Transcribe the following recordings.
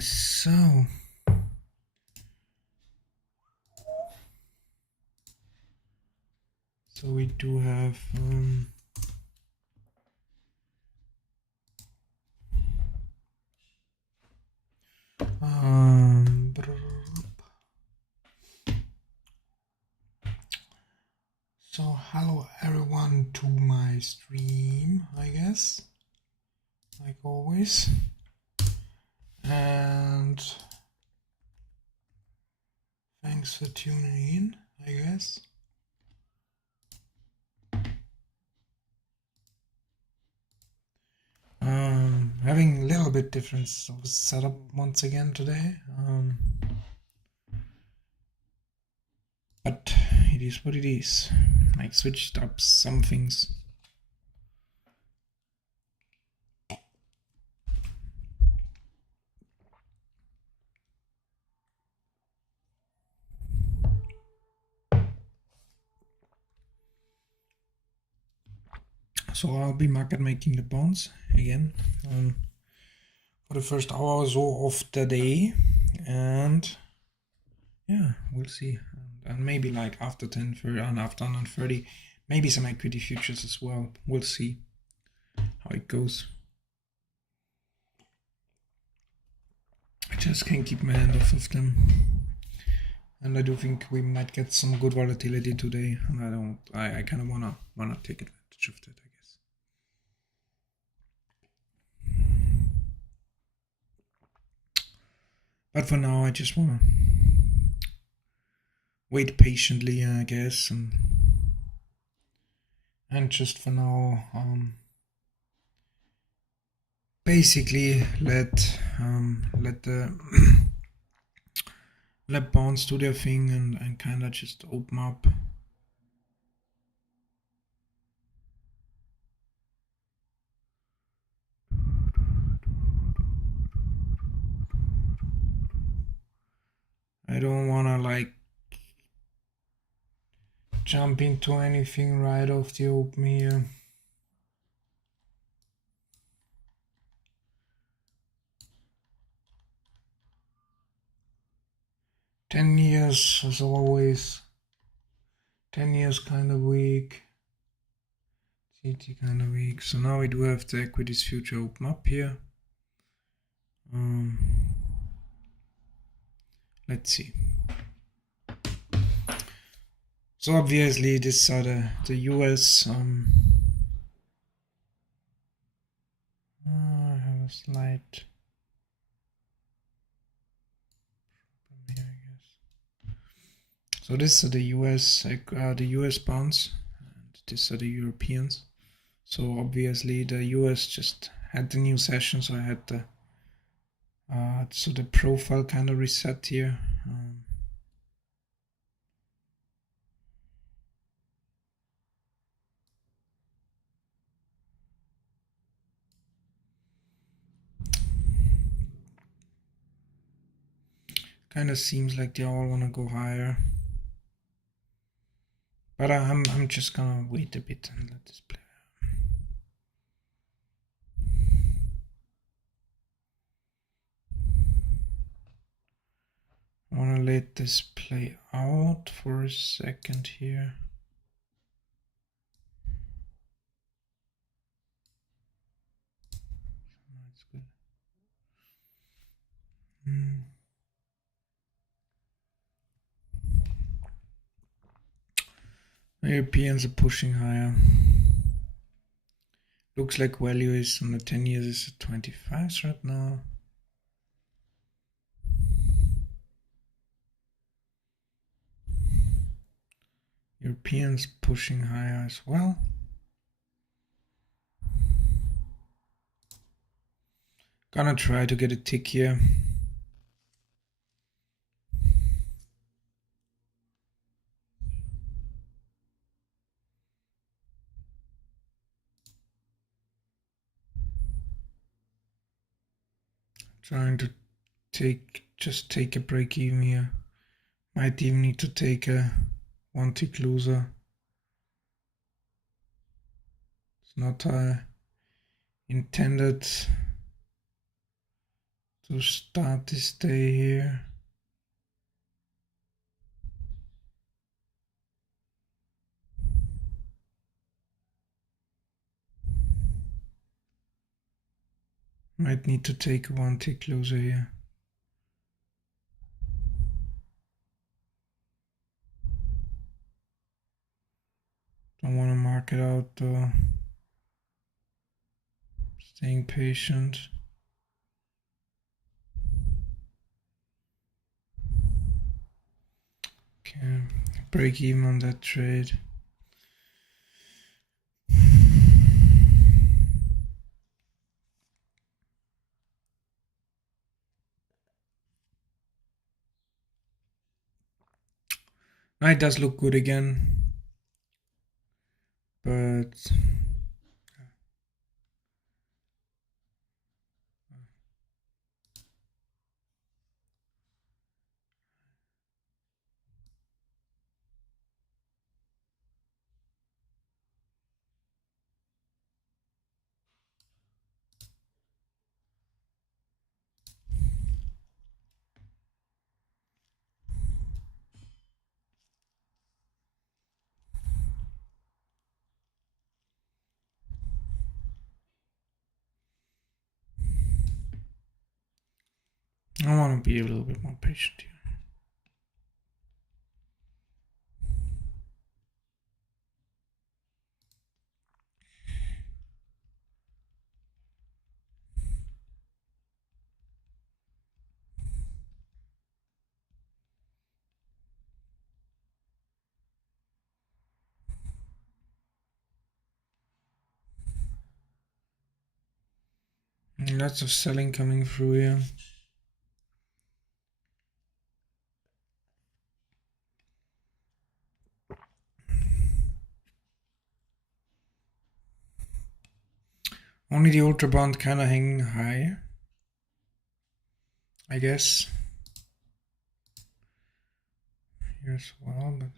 So we do have so hello everyone to my stream, I guess, like always, and thanks for tuning in, I guess. Having a little bit different setup once again today, but it is what it is. I switched up some things. So I'll be market making the bonds again for the first hour or so of the day, and yeah, we'll see. And maybe like after 10:30 and after 9:30, maybe some equity futures as well. We'll see how it goes. I just can't keep my hand off of them, and I do think we might get some good volatility today, and I kind of wanna take advantage of that, I guess. But for now, I just wanna wait patiently, I guess, and just for now, basically let the let bonds do their thing and kind of just open up. I don't want to like jump into anything right off the open here. $10 years as always. 10 years kind of weak. CT kind of weak. So now we do have the equities future open up here. Let's see. So obviously this are the US. I have a slight problem here, I guess. So this are the US bonds, and these are the Europeans. So obviously the US just had the new session, so I had the so the profile kind of reset here. Kind of seems like they all want to go higher, but I'm just gonna wait a bit and let this play. I want to let this play out for a second here. That's good. Europeans are pushing higher. Looks like value is on the 10 years is at 25 right now. Europeans pushing higher as well. Gonna try to get a tick here. Trying to just take a break even here. Might even need to take a one tick loser. It's not intended to start this day here. Might need to take one tick closer here. Don't want to mark it out though. Staying patient. Okay, break even on that trade. Now it does look good again, but I want to be a little bit more patient here. Lots of selling coming through here. Only the ultra bond kind of hanging high, I guess. Here as well, but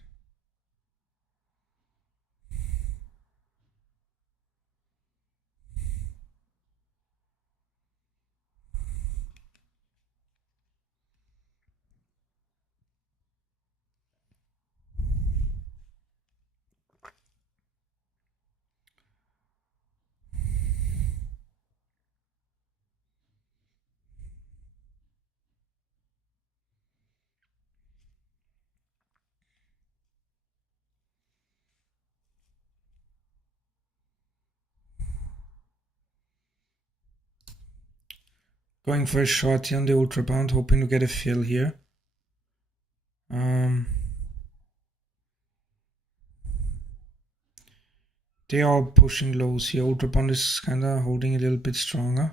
going for a short here on the ultra bond, hoping to get a fill here. They are pushing lows here. Ultra bond is kind of holding a little bit stronger.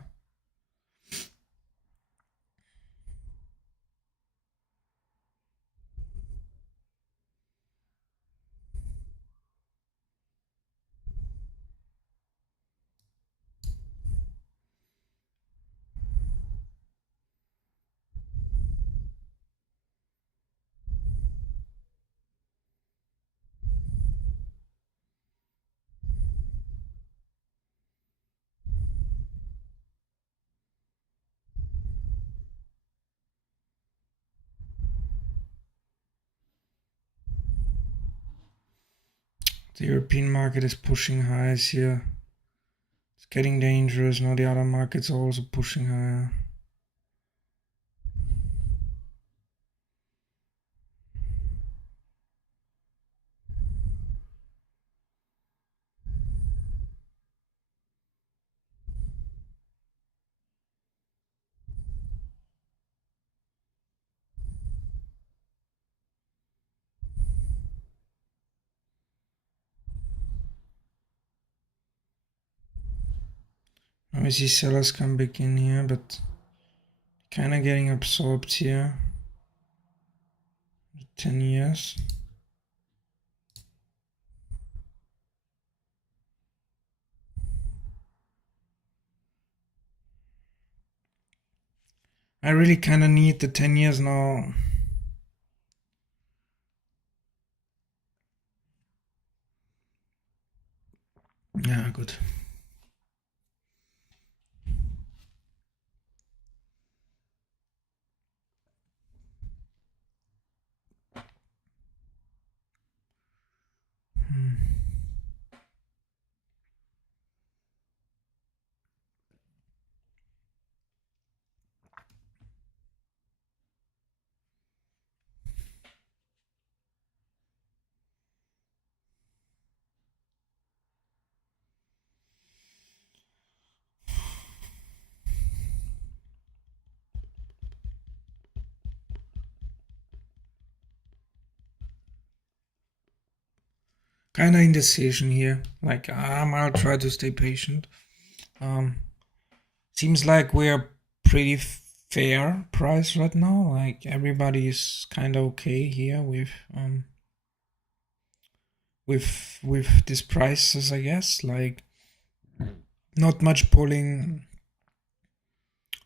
The European market is pushing highs here. It's getting dangerous. Now the other markets are also pushing higher. Now we see sellers come back in here, but kind of getting absorbed here. 10 years. I really kind of need the 10 years now. Yeah, good. kind of indecision here. Like I'll try to stay patient. Seems like we're pretty fair price right now. Like everybody is kind of okay here with these prices, I guess. Like not much pulling,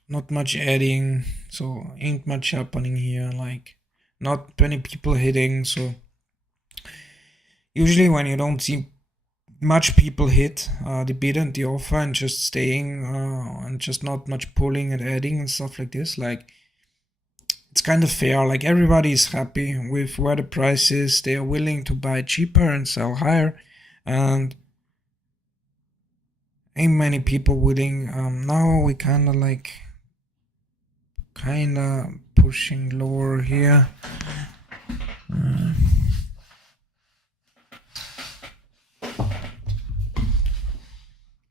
not much adding, so ain't much happening here. Like not many people hitting. So usually when you don't see much people hit the bid and the offer and just staying and just not much pulling and adding and stuff like this, like it's kind of fair. Like everybody is happy with where the price is. They are willing to buy cheaper and sell higher, and ain't many people willing. Now we kind of pushing lower here.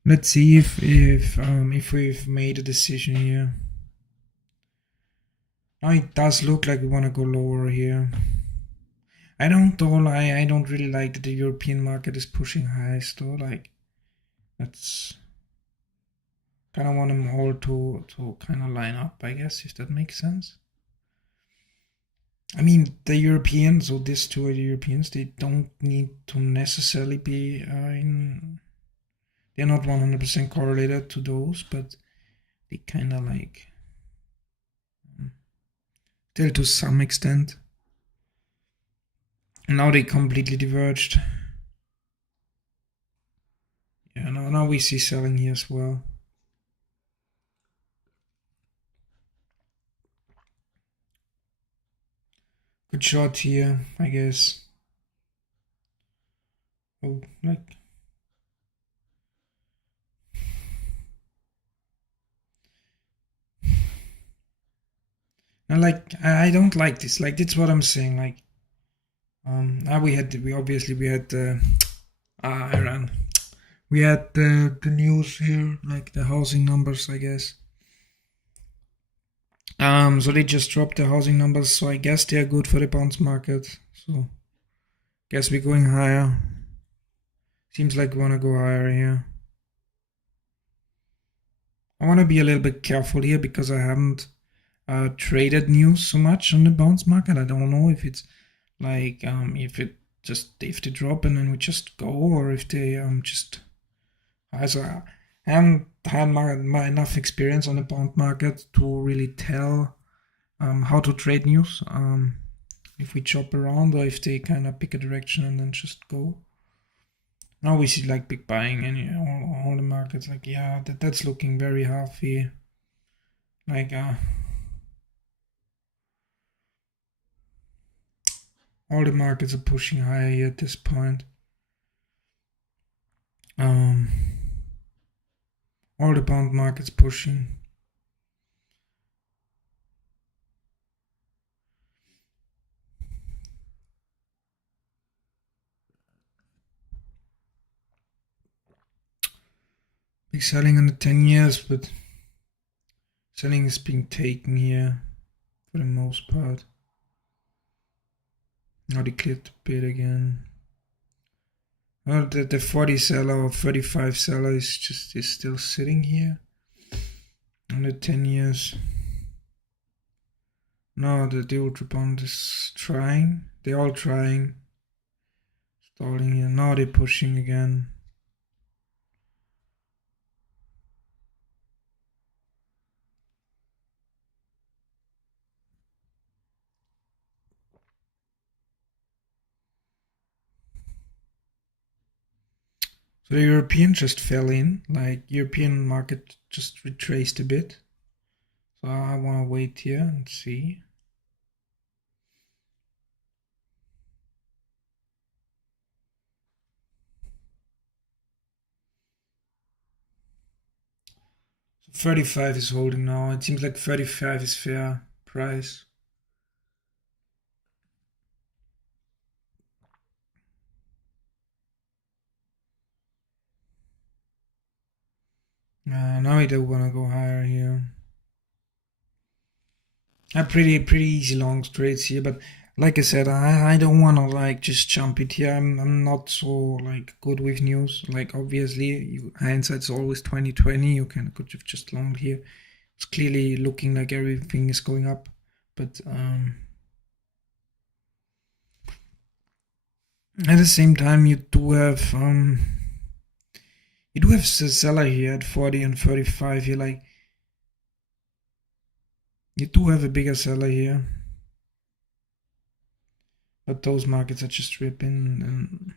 Let's see if we've made a decision here. Now it does look like we want to go lower here. I don't really like that the European market is pushing highs though. Like that's kind of want them all to kind of line up, I guess, if that makes sense. I mean, the Europeans, so these two are the Europeans, they don't need to necessarily be they're not 100% correlated to those, but they kind of like still to some extent. And now they completely diverged. Yeah, now we see selling here as well. Good shot here, I guess. Oh, like and like I don't like this. Like that's what I'm saying. Like we had Iran. We had the news here, like the housing numbers, I guess. So they just dropped the housing numbers, so I guess they are good for the bonds market. So guess we're going higher. Seems like we want to go higher here. I want to be a little bit careful here because I haven't traded news so much on the bonds market. I don't know if it's like if they drop and then we just go, or if they just as I haven't had enough experience on the bond market to really tell how to trade news. If we chop around or if they kind of pick a direction and then just go. Now we see like big buying and all the markets. Like yeah, that's looking very healthy. Like all the markets are pushing higher here at this point. All the bond markets pushing. Big selling on the 10 years, but selling is being taken here for the most part. Now they cleared the bid again. Well, the 40 seller or 35 seller is still sitting here on the 10 years. Now the ultra bond is trying. They're all trying. Stalling here. Now they're pushing again. So the European just fell in. Like European market just retraced a bit. So I want to wait here and see. So 35 is holding now. It seems like 35 is fair price. Now I don't want to go higher here. I have pretty easy long trades here, but like I said, I don't want to like just jump it here. I'm not so like good with news. Like obviously, hindsight's always 2020. You could have just longed here. It's clearly looking like everything is going up, but at the same time, you do have the seller here at 40 and 35. You like you do have a bigger seller here, but those markets are just ripping and.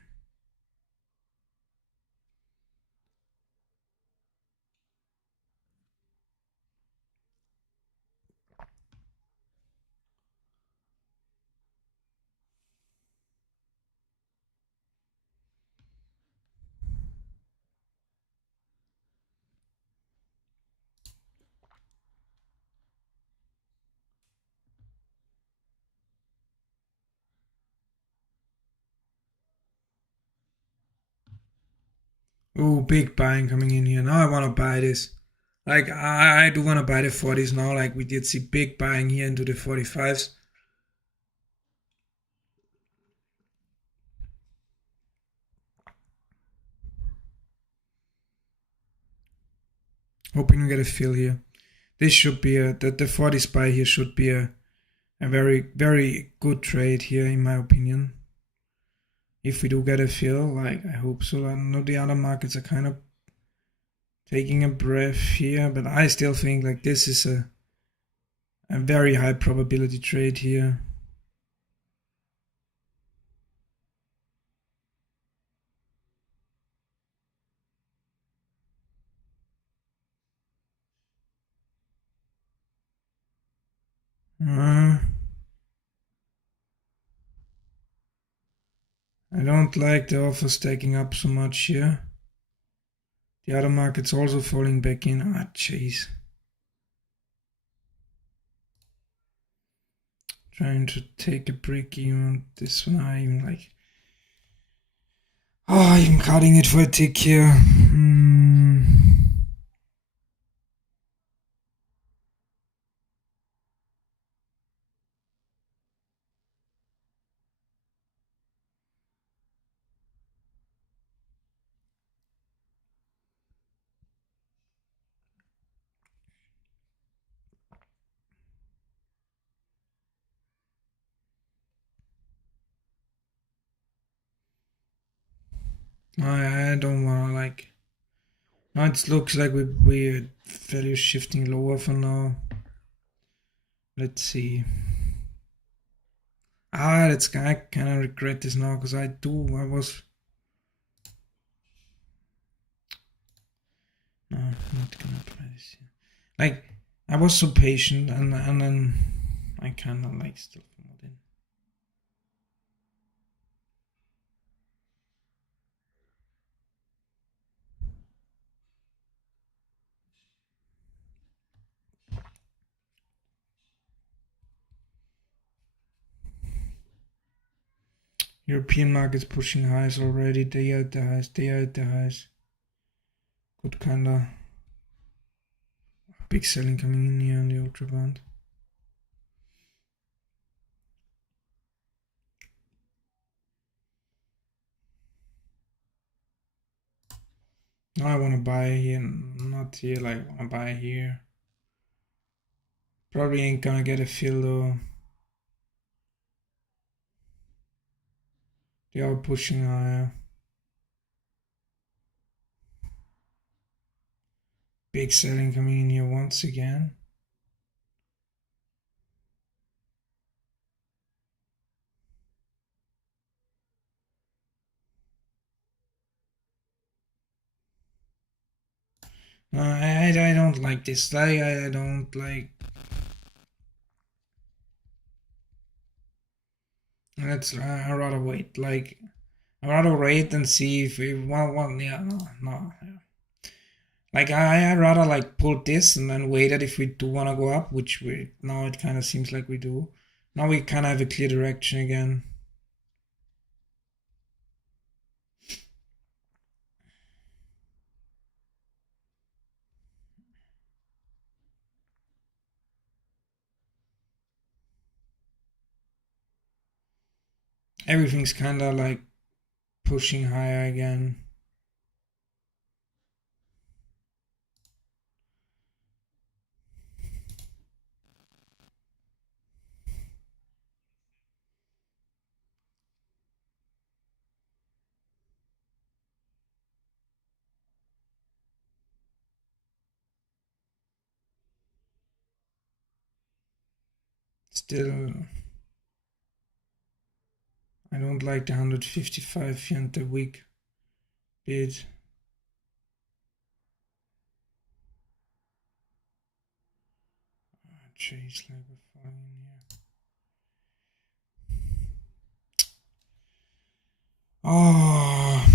Oh, big buying coming in here. Now I want to buy this. Like, I do want to buy the 40s now. Like, we did see big buying here into the 45s. Hoping to get a fill here. This should be the 40s buy here should be a very, very good trade here, in my opinion. If we do get a fill, like, I hope so. I know the other markets are kind of taking a breath here, but I still think, like, this is a very high probability trade here. I don't like the offer stacking up so much here. The other market's also falling back in. Ah, jeez. Trying to take a break even. This one, I even like. Oh, even cutting it for a tick here. I don't wanna like. Now it looks like we're value shifting lower for now. Let's see. That's I kind of regret this now because I was. No, I'm not gonna try this here. Like I was so patient and then I kind of like still followed in. European markets pushing highs already. They are at the highs. They are at the highs. Good kinda big selling coming in here on the ultra band. Now I want to buy here, not here. Like I want to buy here. Probably ain't gonna get a fill though. They are pushing higher. Big selling coming in here once again. I don't like this. I don't like. I rather wait. Like I rather wait and see if we want. Yeah, no. Yeah. Like I rather like pull this and then wait it if we do want to go up, which we now it kind of seems like we do. Now we kind of have a clear direction again. everything's kind of like pushing higher again. Still, I don't like the 155 and the week bid. Chase level falling here. Oh.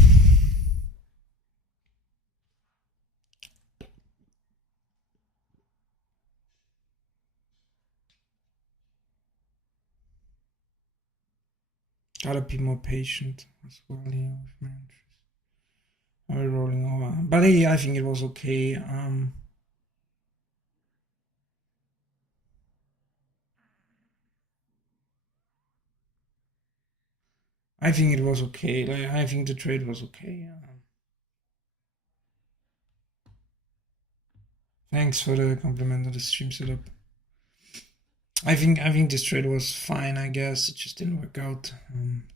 Gotta be more patient as well here with my entries. Are we rolling over? But I think it was okay. I think it was okay. Like, I think the trade was okay. Thanks for the compliment of the stream setup. I think this trade was fine. I guess it just didn't work out.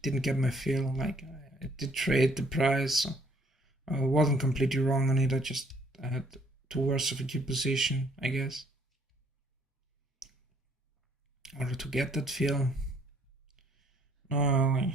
Didn't get my feel. Like I did trade the price. So I wasn't completely wrong on it. I had too worse of a key position, I guess, in order to get that feel. No.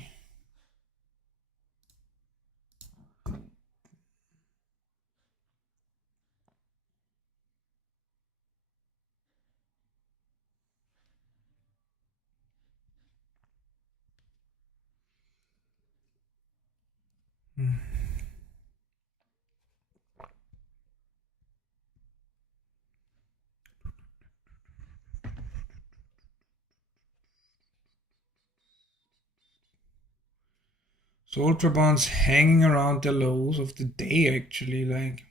So ultra bonds hanging around the lows of the day actually, like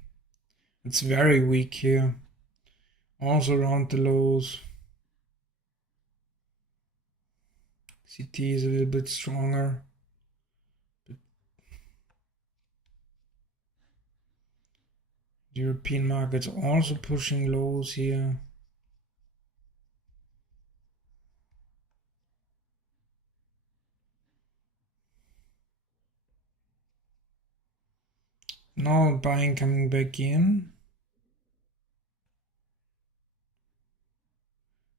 it's very weak here. Also around the lows. CT is a little bit stronger. The European markets also pushing lows here. Now buying coming back in.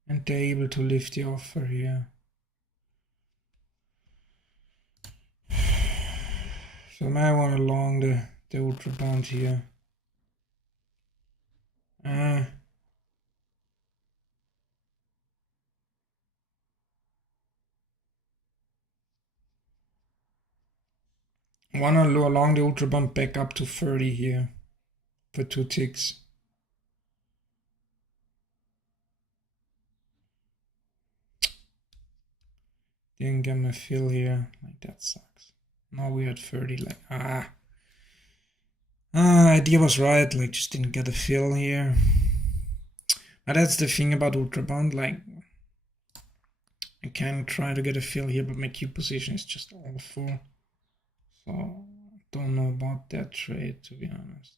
And they're able to lift the offer here. So I might want to long the ultra bond here. Wanna along the ultra bond back up to 30 here for 2 ticks. Didn't get my fill here. Like that sucks. Now we had 30. Like idea was right. Like just didn't get a fill here. But that's the thing about ultra bond. Like I can try to get a fill here, but my Q position is just awful. So don't know about that trade, to be honest.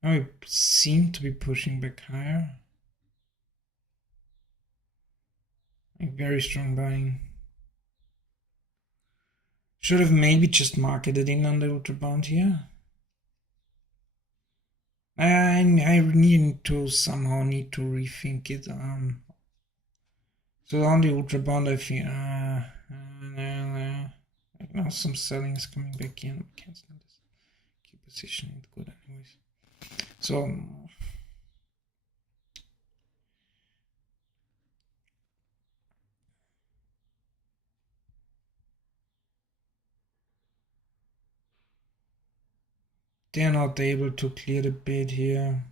Now we seem to be pushing back higher. Like very strong buying. Should have maybe just marketed in on the ultra bond here. I need to somehow rethink it. So on the ultra bond, I think like now some selling is coming back in. Cancel this. Keep positioning it good anyways. So they're not able to clear the bid here,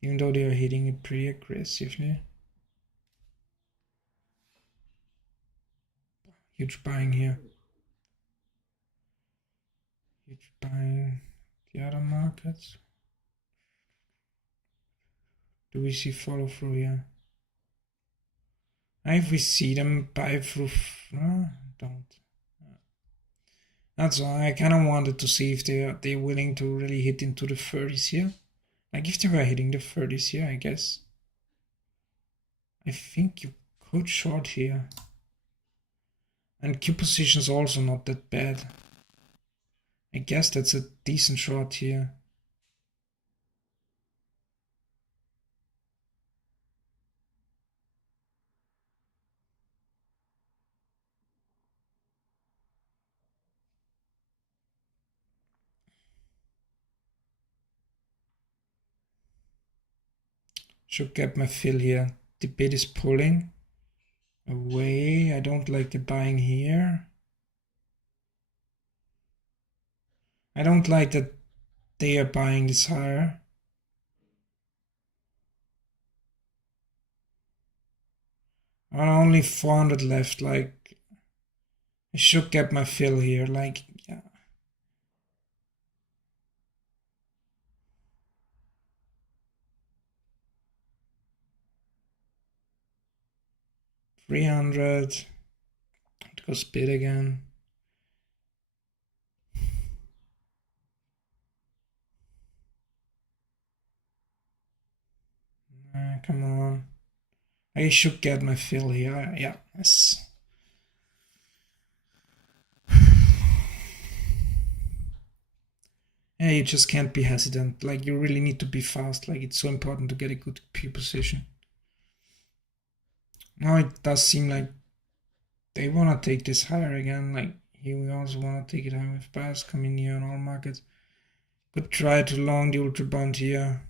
even though they are hitting it pretty aggressively. Huge buying here. Huge buying the other markets. Do we see follow through here? If we see them buy through, no, don't. That's why I kind of wanted to see if they're willing to really hit into the 30s here. Like if they were hitting the 30s here, I guess. I think you could short here. And Q position's also not that bad. I guess that's a decent short here. Should get my fill here. The bid is pulling away. I don't like the buying here. I don't like that they are buying this higher. Only 400 left. Like, I should get my fill here. Like, yeah. $300. It goes bid again. Come on. I should get my fill here. Yeah, yes. Yeah, you just can't be hesitant. Like, you really need to be fast. Like, it's so important to get a good P position. Now it does seem like they want to take this higher again. Like, here we also want to take it higher with buyers coming here on all markets. Could try to long the ultra bond here.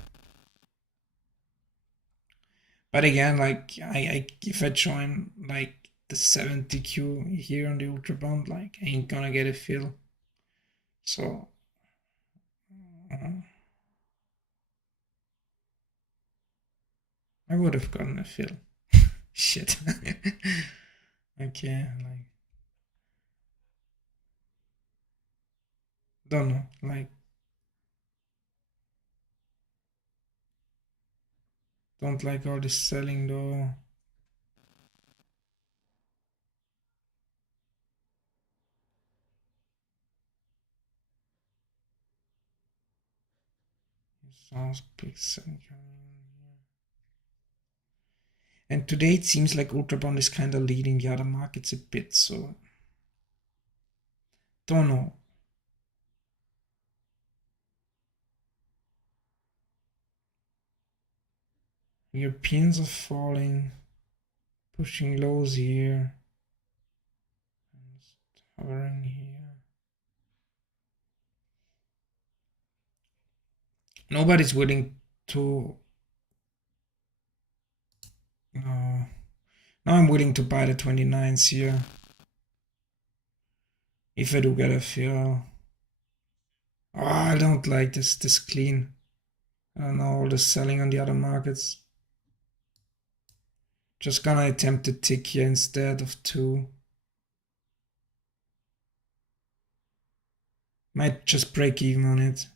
But again, like, if I join, like, the 70Q here on the ultra bond, like, I ain't gonna get a fill. So... I would have gotten a fill. Shit. Okay, like... Don't know, like... Don't like all this selling though. Sounds big selling coming in here. And today it seems like ultra bond is kind of leading the other markets a bit, so... Don't know. Europeans are falling, pushing lows here, and hovering here. Nobody's willing to... No. Now I'm willing to buy the 29s here. If I do get a fill. Oh, I don't like this clean. I don't know, all the selling on the other markets. Just gonna attempt a tick here instead of 2. Might just break even on it.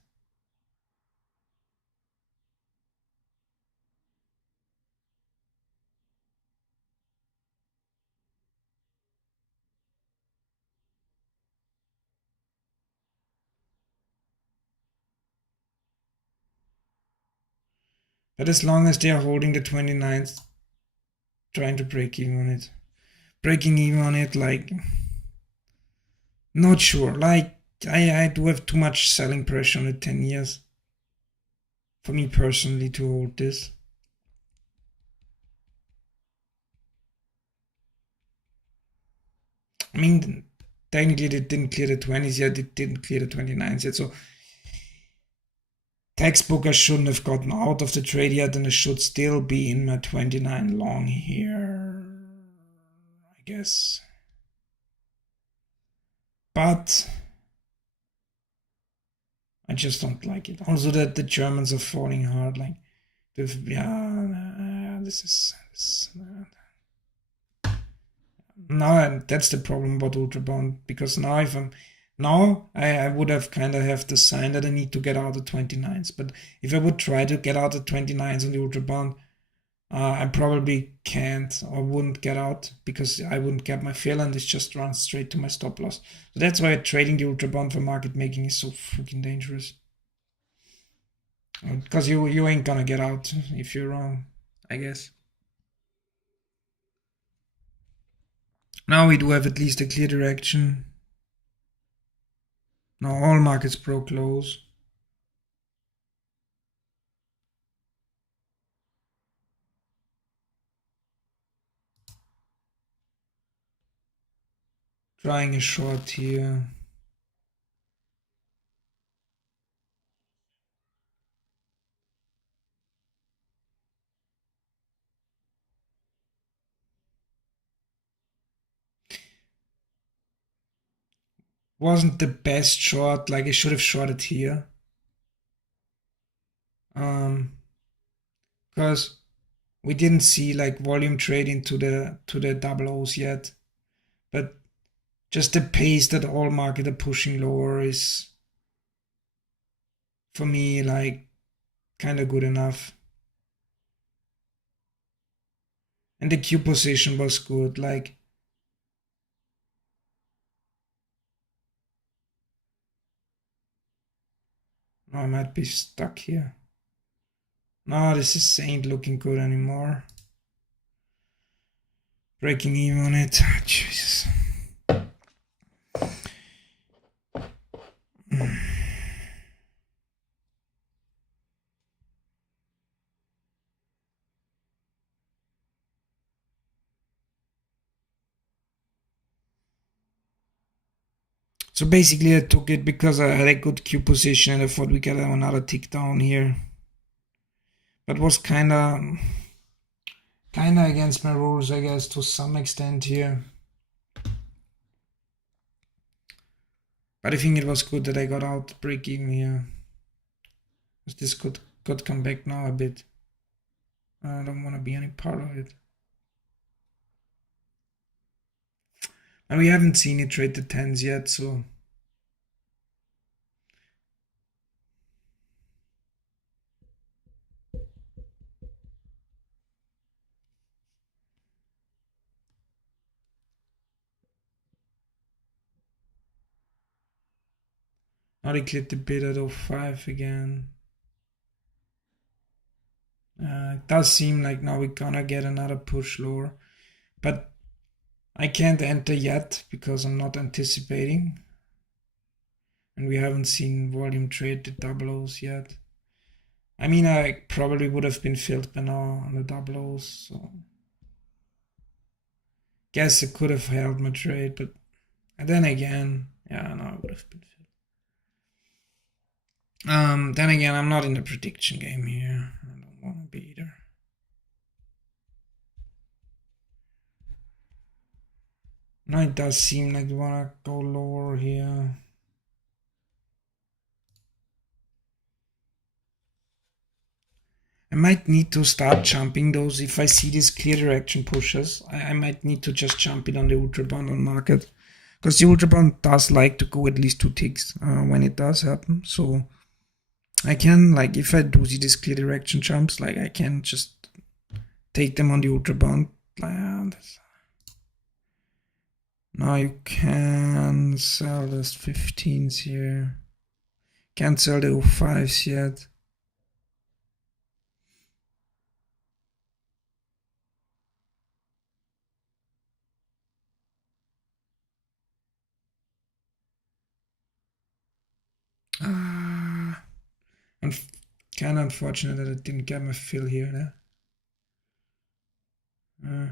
But as long as they are holding the 29th, trying to break even on it. Breaking even on it, like... Not sure. Like, I do have too much selling pressure on the 10 years. For me personally to hold this. I mean, technically they didn't clear the 20s yet, they didn't clear the 29s yet, so... Textbook, I shouldn't have gotten out of the trade yet, and I should still be in my 29 long here, I guess. But I just don't like it. Also, that the Germans are falling hard. Like, yeah, this is now that's the problem about ultra bond, because now if I'm Now I would have kind of have the sign that I need to get out at 29s. But if I would try to get out at 29s on the Ultra Bond, I probably can't or wouldn't get out because I wouldn't get my fill and it just runs straight to my stop loss. So that's why trading the Ultra Bond for market making is so freaking dangerous. Because you ain't gonna get out if you're wrong, I guess. Now we do have at least a clear direction. Now all markets broke lows. Trying a short here. Wasn't the best short, like I should have shorted here. Because we didn't see like volume trading to the double O's yet. But just the pace that all markets are pushing lower is for me like kind of good enough. And the Q position was good, like I might be stuck here. No, this ain't looking good anymore. Breaking even on it. Jesus. So basically I took it because I had a good Q position and I thought we get another tick down here. But was kinda against my rules, I guess, to some extent here. But I think it was good that I got out break even here. This could come back now a bit. I don't want to be any part of it. And we haven't seen it trade the 10s yet, so now they cleared the bid at 05 again. It does seem like now we're gonna get another push lower, but I can't enter yet because I'm not anticipating, and we haven't seen volume trade the double O's yet. I mean, I probably would have been filled by now on the double O's, so guess I could have held my trade, but and then again, yeah, no, I would have been filled. Then again, I'm not in the prediction game here. I don't want to be either. Now it does seem like we want to go lower here. I might need to start jumping those. If I see these clear direction pushes, I might need to just jump it on the Ultra Bond on market. Because the Ultra Bond does like to go at least 2 ticks when it does happen. So I can, like, if I do see these clear direction jumps, like I can just take them on the Ultra Bond. Now you can sell those 15s here. Can't sell the 05s yet. Kind of unfortunate that I didn't get my fill here. Yeah.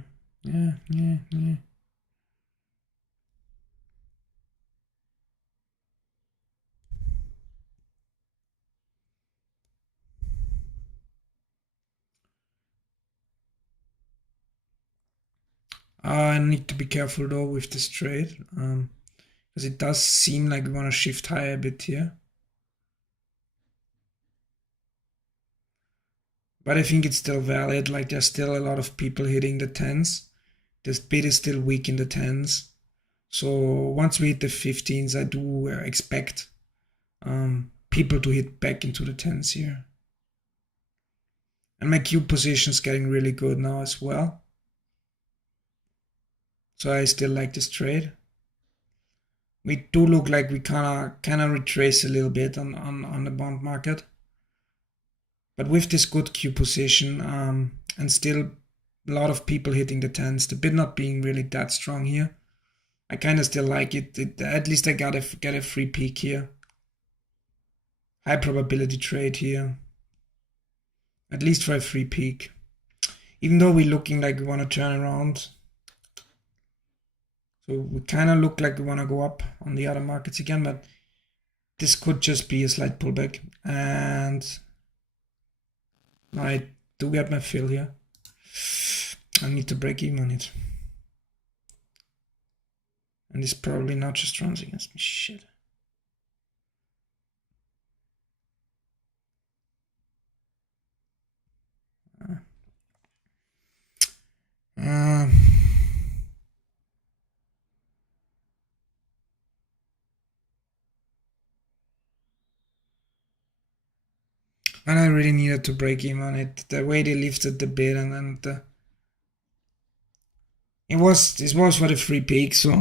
I need to be careful though with this trade, because it does seem like we want to shift higher a bit here. But I think it's still valid, like there's still a lot of people hitting the 10s. This bid is still weak in the 10s. So once we hit the 15s, I do expect people to hit back into the 10s here. And my Q position is getting really good now as well. So I still like this trade. We do look like we kind of retrace a little bit on the bond market. But with this good Q position and still a lot of people hitting the 10s, the bid not being really that strong here, I kind of still like it. At least I get a free peek here. High probability trade here. At least for a free peek. Even though we're looking like we want to turn around. So we kind of look like we want to go up on the other markets again, but this could just be a slight pullback. And I do get my fill here. I need to break even on it. And this probably not just runs against me. Shit. And I really needed to break even on it. The way they lifted the bid and this was for the free peak, so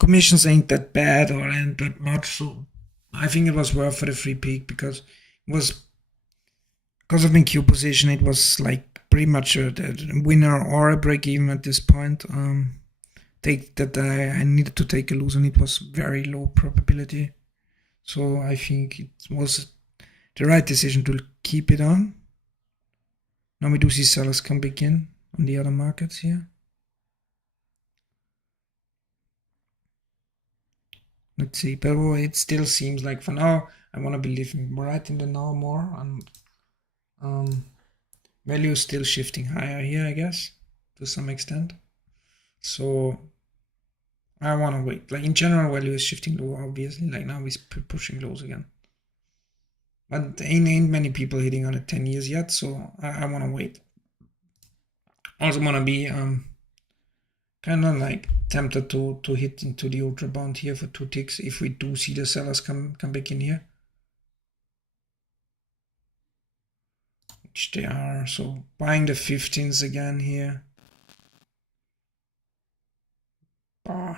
commissions ain't that bad or ain't that much. So I think it was worth for the free peak because it was because of my Q position. It was like pretty much a winner or a break even at this point. I needed to take a loss and it was very low probability. So I think it was the right decision to keep it on. Now we do see sellers come back in on the other markets here. Let's see, but it still seems like for now I want to be living right in the now more, and value is still shifting higher here, I guess, to some extent. So I want to wait. Like in general, value is shifting low, obviously. Like now we're pushing lows again. But ain't many people hitting on it 10 years yet, so I want to wait. Also want to be kind of like tempted to hit into the ultra bond here for 2 ticks if we do see the sellers come back in here, which they are. So buying the 15s again here. Bah.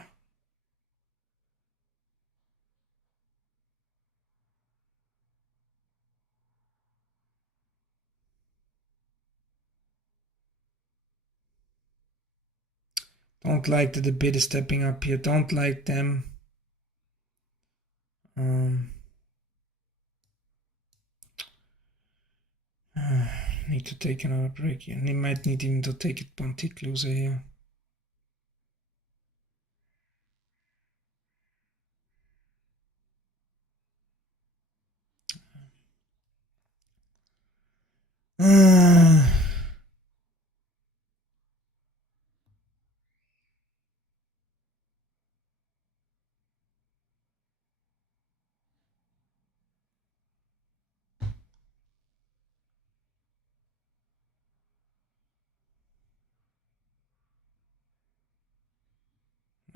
Don't like that the bid is stepping up here. Don't like them. Need to take another break here. And they might need even to take it one tick loser here.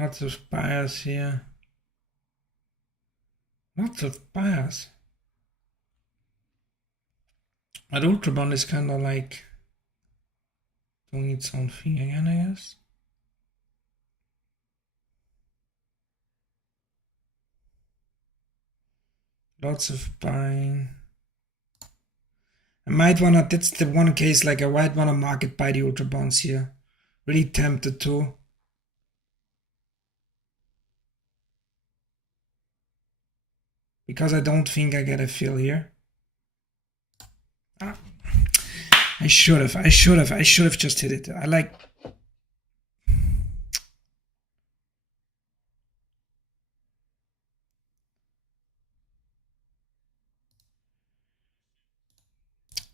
Lots of buyers here. Lots of buyers. But Ultrabond is kind of like doing its own thing again, I guess. Lots of buying. I might wanna, that's the one case like I might wanna market buy the Ultra Bonds here. Really tempted to. Because I don't think I get a fill here. I should have just hit it. I like.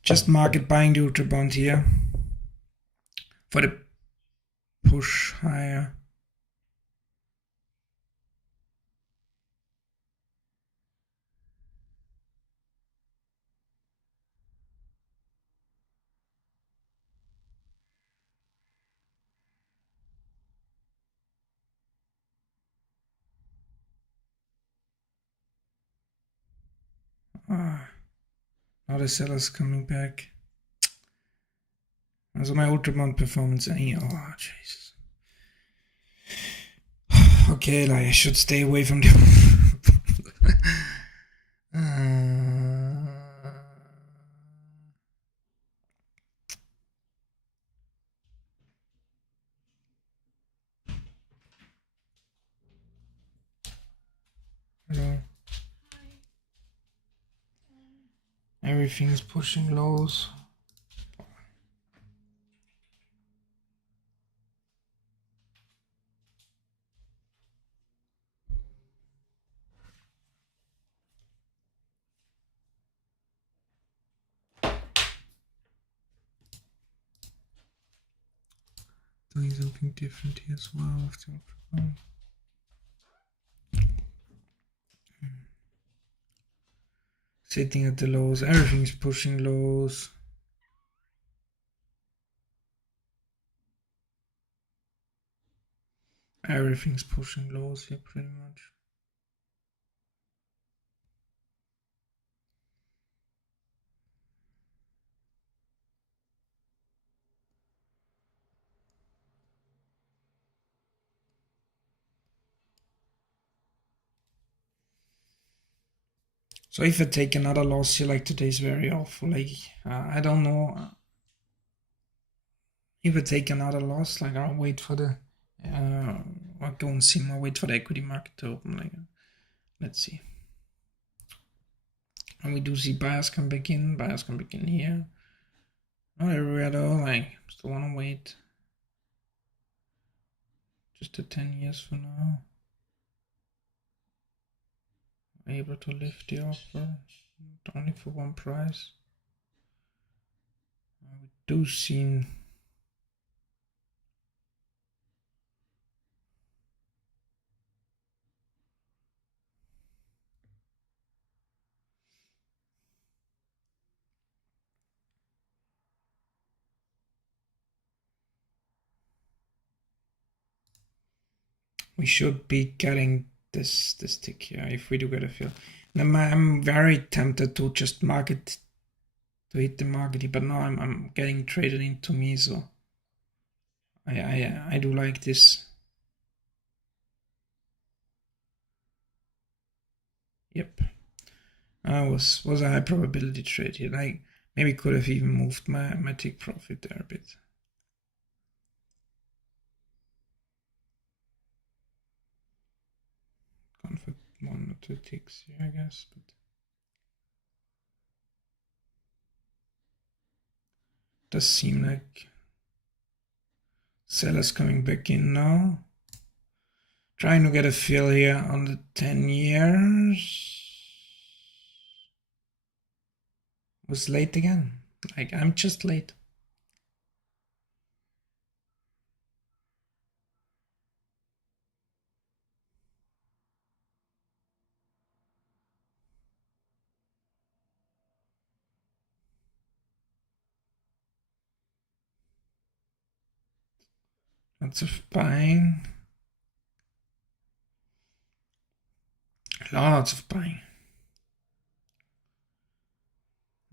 Just market buying the Ultra Bond here. For the push higher. Now the seller's coming back. Also my ultra-bond performance. Oh, Jesus. Okay, like I should stay away from the. Hello. Everything's pushing lows. Doing something different here as well with the ultra-bond. Sitting at the lows, everything's pushing lows. Everything's pushing lows here pretty much. So if I take another loss here, like today's very awful, like I don't know. If I take another loss, like I'll wait for the, I'll go and see more, wait for the equity market to open, like, let's see. And we do see buyers come back in here. Not everywhere though, like, still wanna wait. Just the 10 years for now. Able to lift the offer, only for one price. We do see we should be getting this tick here if we do get a fill. And I'm very tempted to just market to hit the market, but now I'm getting traded into me, so I do like this. Yep, was a high probability trade here. Like maybe could have even moved my tick profit there a bit. Gone for 1 or 2 ticks here, I guess, but does seem like sellers coming back in now. Trying to get a fill here on the 10 years. Was late again. Like I'm just late. Lots of buying. Lots of buying.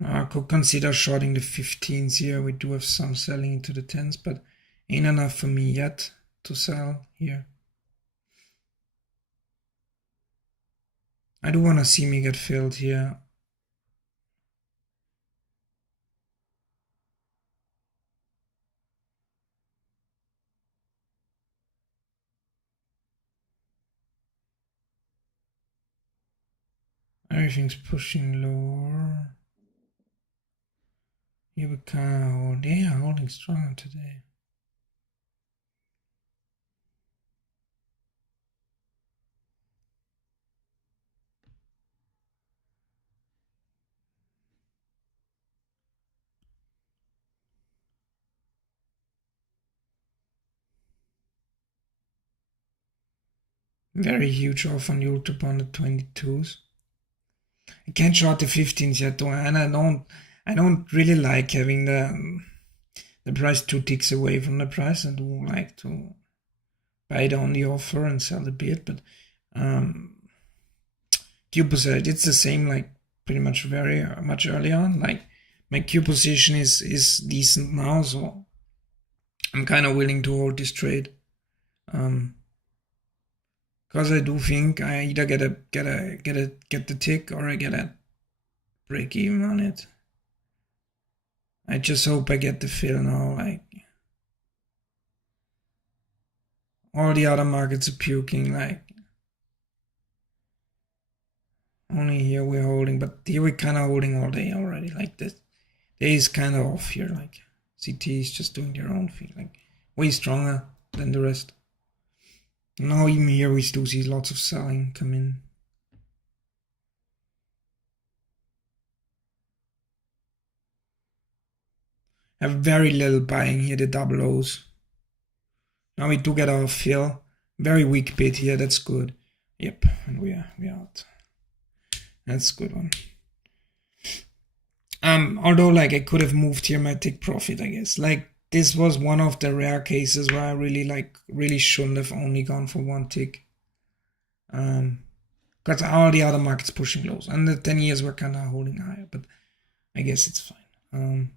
I could consider shorting the 15s here. We do have some selling into the 10s, but ain't enough for me yet to sell here. I do want to see me get filled here. Everything's pushing lower. Here we can hold. Yeah, holding stronger today. Very huge off on the ultra bond at 22s. I can't short the 15s yet though, and I don't really like having the price 2 ticks away from the price. I do like to buy it on the offer and sell the bid, but the opposite, it's the same like pretty much very much earlier on. Like my Q position is decent now, so I'm kind of willing to hold this trade. Because I do think I either get the tick or I get a break even on it. I just hope I get the fill now. Like all the other markets are puking. Like only here we're holding, but here we're kind of holding all day already. Like this day is kind of off here. Like CT is just doing their own thing. Like way stronger than the rest. Now even here we still see lots of selling come in. Have very little buying here, the double O's. Now we do get our fill. Very weak bid here, that's good. Yep, and we're out. That's a good one. Although like I could have moved here my take profit, I guess. Like this was one of the rare cases where I really shouldn't have only gone for one tick. Because all the other markets pushing lows. And the 10 years were kind of holding higher, but I guess it's fine.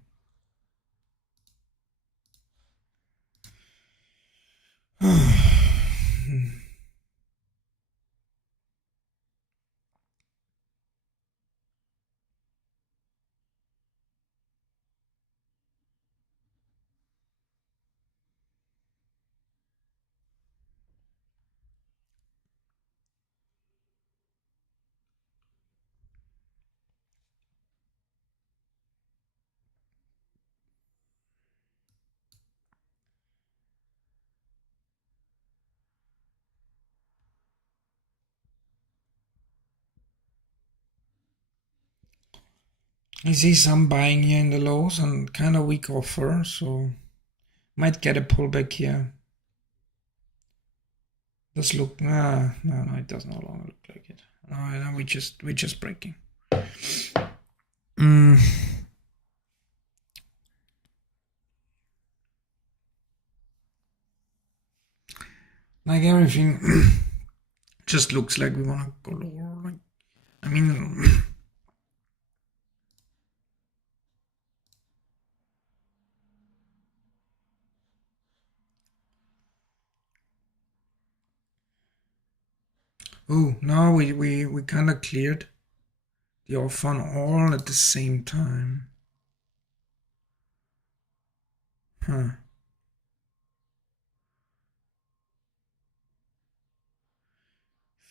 I see some buying here in the lows and kind of weak offer, so might get a pullback here. Does look no, it does no longer look like it. No, we're just breaking. Like everything just looks like we wanna go lower. Like I mean. Oh, now we kind of cleared the offer on all at the same time. Huh.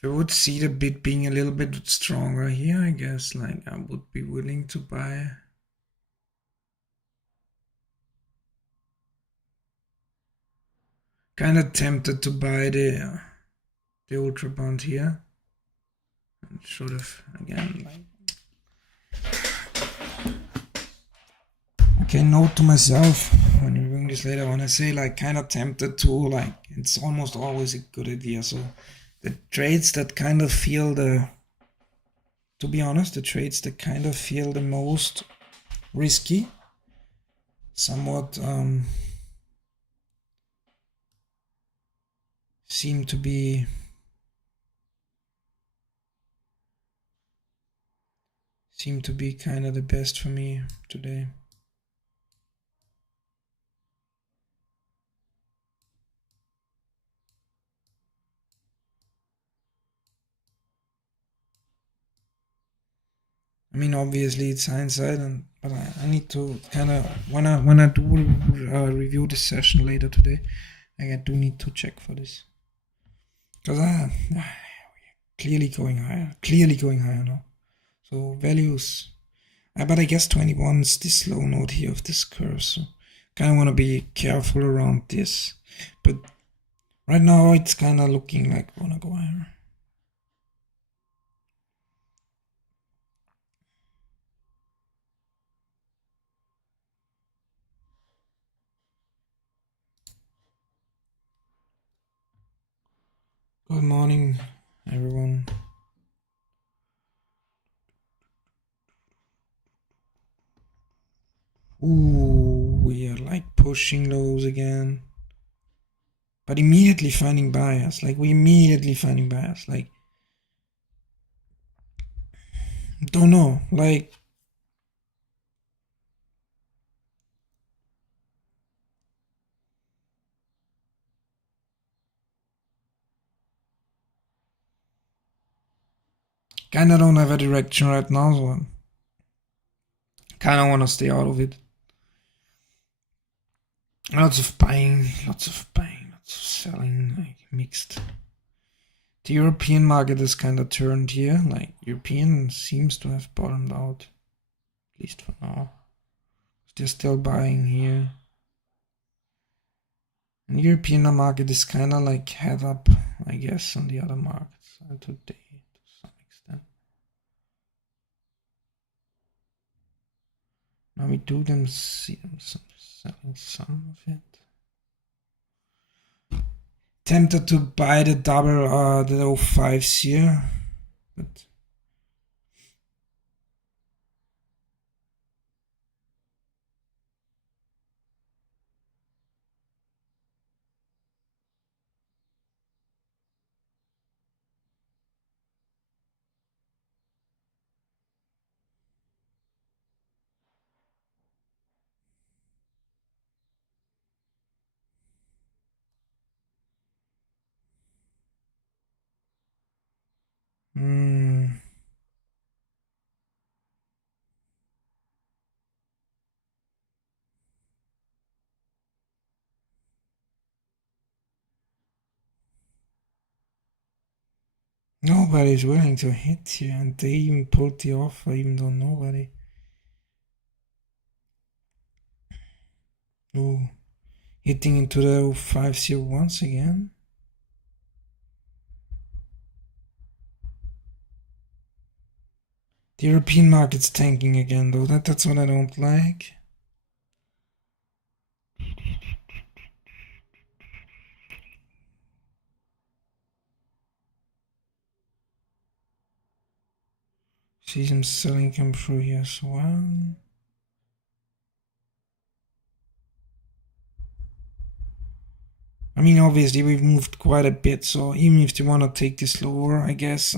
If I would see the bid being a little bit stronger here, I guess, like I would be willing to buy. Kind of tempted to buy the ultra bond here. And sort of again like. Okay, note to myself when reviewing this later, when I say like kind of tempted to, like it's almost always a good idea. So the trades that kind of feel to be honest, the trades that kind of feel the most risky, somewhat seem to be kind of the best for me today. I mean, obviously it's hindsight, but I need to kind of when I do review this session later today, I do need to check for this because we're clearly going higher now. So values, but I guess 21 is this low node here of this curve, so kind of want to be careful around this. But right now it's kind of looking like I want to go higher. Good morning, everyone. Ooh, we are like pushing lows again. But immediately finding buyers. Like, Don't know, like kinda don't have a direction right now, so kinda wanna stay out of it. Lots of buying, lots of selling, like mixed. The European market is kinda turned here, like European seems to have bottomed out, at least for now. They're still buying here. And European market is kinda like head up, I guess, on the other markets today to some extent. Now we do them see them selling some of it. Tempted to buy the double the 05s here, but nobody's willing to hit here, and they even pulled the offer, even though nobody. Ooh, hitting into the 05s here once again. The European market's tanking again, though. That's what I don't like. See some selling come through here as well. I mean, obviously we've moved quite a bit, so even if they want to take this lower, I guess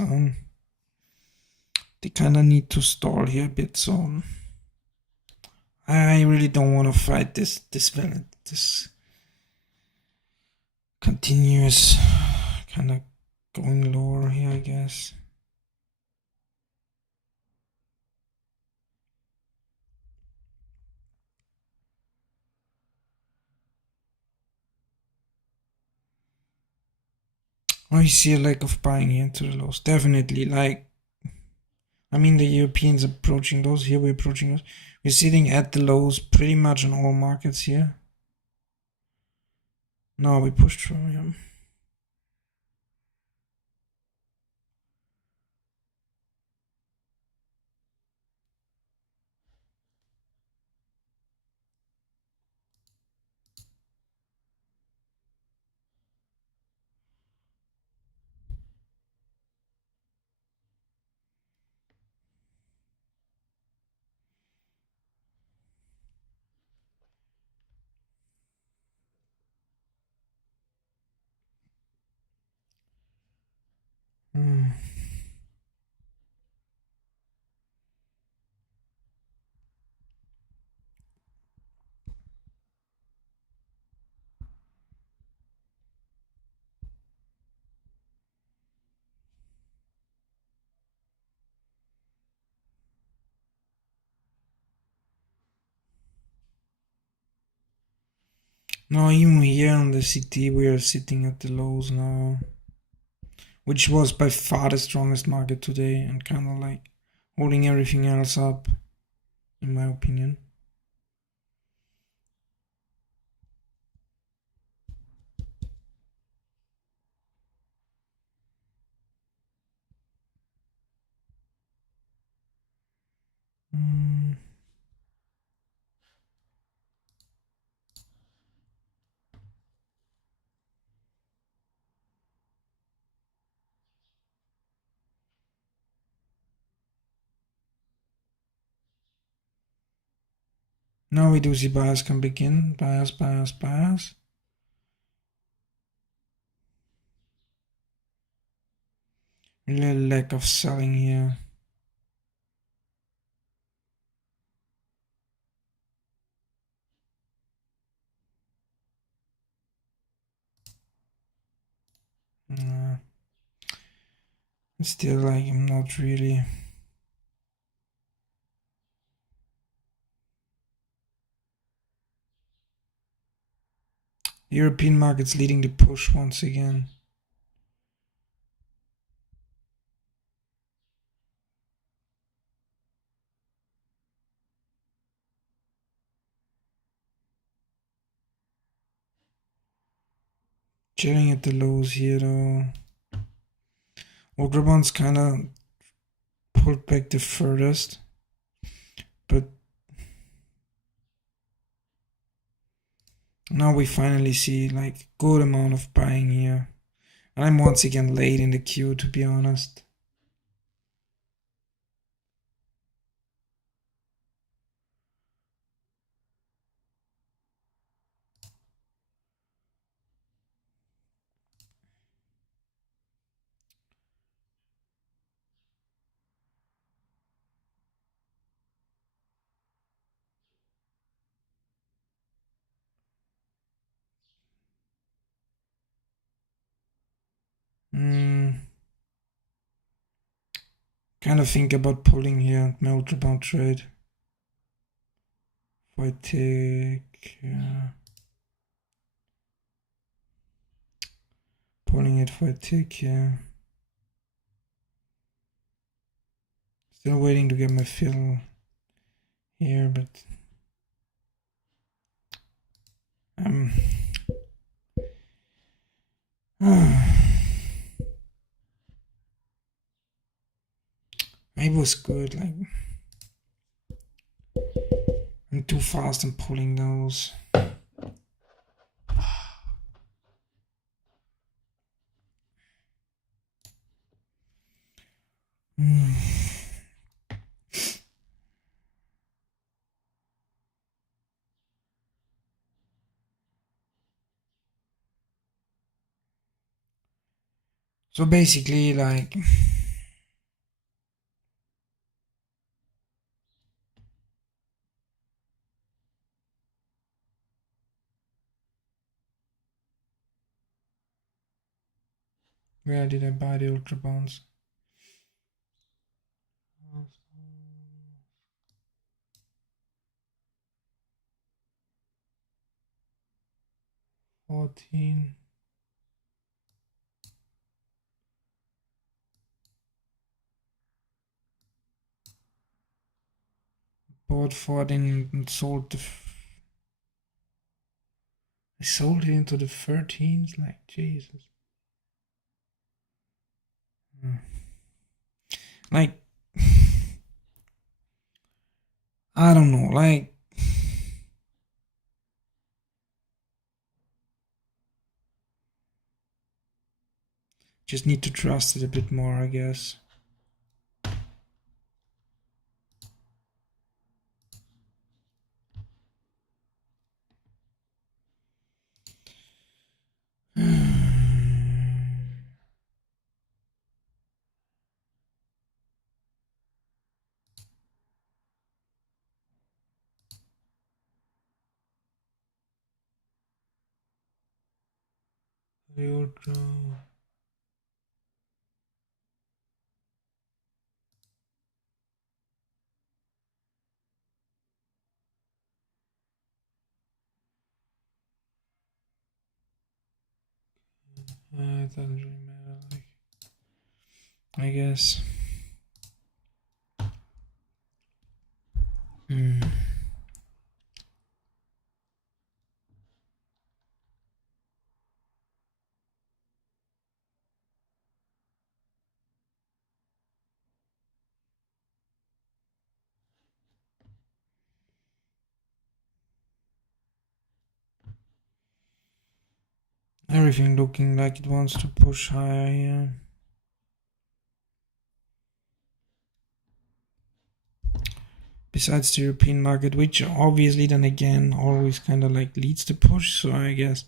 they kind of need to stall here a bit. So I really don't want to fight this continuous kind of going lower here, I guess. I see a lack of buying here to the lows. Definitely, like, I mean, the Europeans approaching those. Here we're approaching those. We're sitting at the lows pretty much on all markets here. No, we pushed through him. No, even here on the CT, we are sitting at the lows now, which was by far the strongest market today and kind of like holding everything else up, in my opinion. Now we do see buyers can begin. Buyers. Really lack of selling here. Still, like, I'm not really. European markets leading the push once again. Chilling at the lows here though. Ultra bonds kind of pulled back the furthest, but now we finally see like good amount of buying here. And I'm once again late in the queue, to be honest. Kind of think about pulling here my ultra bond trade. If I take pulling it for a tick here. Still waiting to get my fill here, but it was good. Like, I'm too fast in pulling those. So basically, like, where did I buy the ultra bonds? Bought 14 and sold I sold it into the 13s, like, Jesus. Like, I don't know, like, just need to trust it a bit more, I guess. Ultra. It doesn't really matter, like, I guess. Everything looking like it wants to push higher here. Besides the European market, which obviously then again always kind of like leads the push. So I guess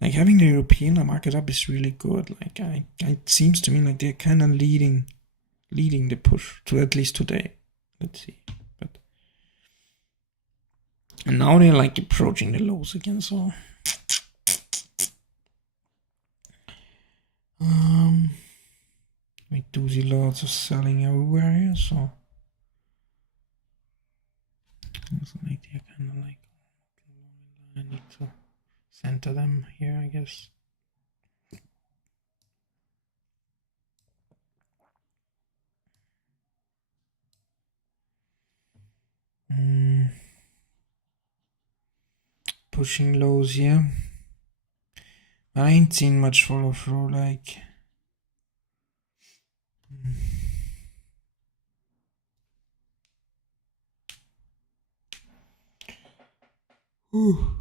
like having the European market up is really good. Like it seems to me like they're kind of leading the push to at least today. Let's see, but and now they're like approaching the lows again. So wait. do see lots of selling everywhere here, so also like they're kind of like I need to center them here, I guess. Pushing lows here. I ain't seen much follow through, like. Ooh.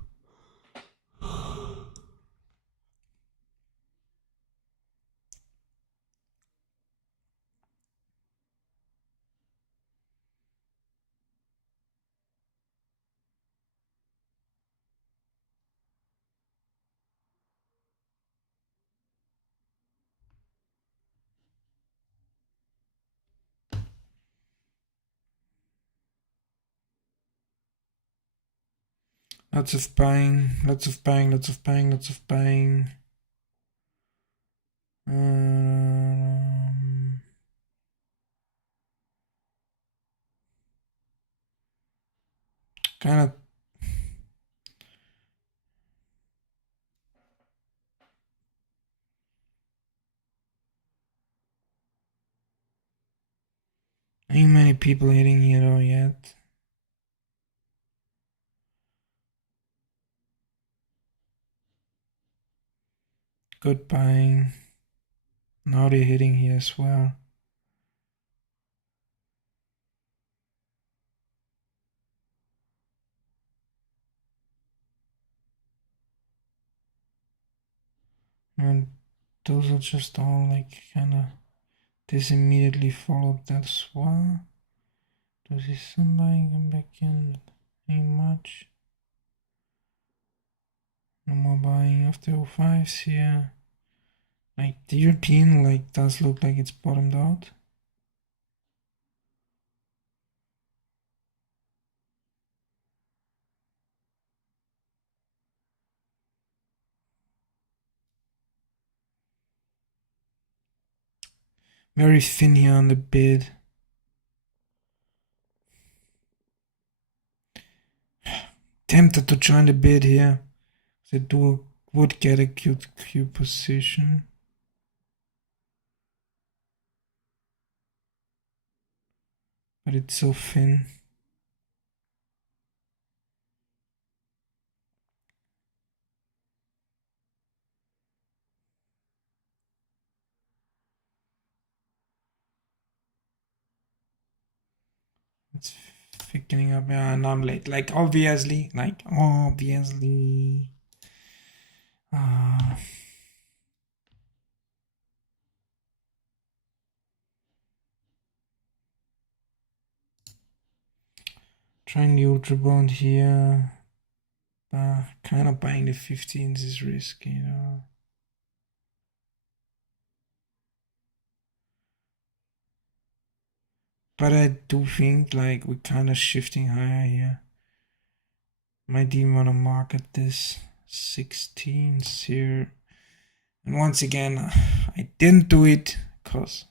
Lots of buying, lots of buying, lots of buying, lots of buying. Kind of. Ain't many people hitting here though yet. Good buying. Now they're hitting here as well. And those are just all like kind of. This immediately followed that swell. Do you see some buying come back in? Ain't much. No more buying after 05s here. Like the European like does look like it's bottomed out. Very thin here on the bid. Tempted to join the bid here. The would get a cute position. But it's so thin. It's thickening up. Yeah, and I'm late. Like obviously. Trying the ultra bond here. Kind of buying the 15s is risky, you know. But I do think like we're kind of shifting higher here. Might even want to market this 16s here. And once again, I didn't do it because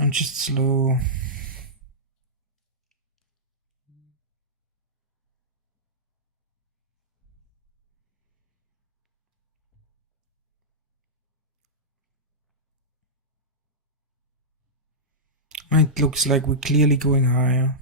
I'm just slow. It looks like we're clearly going higher.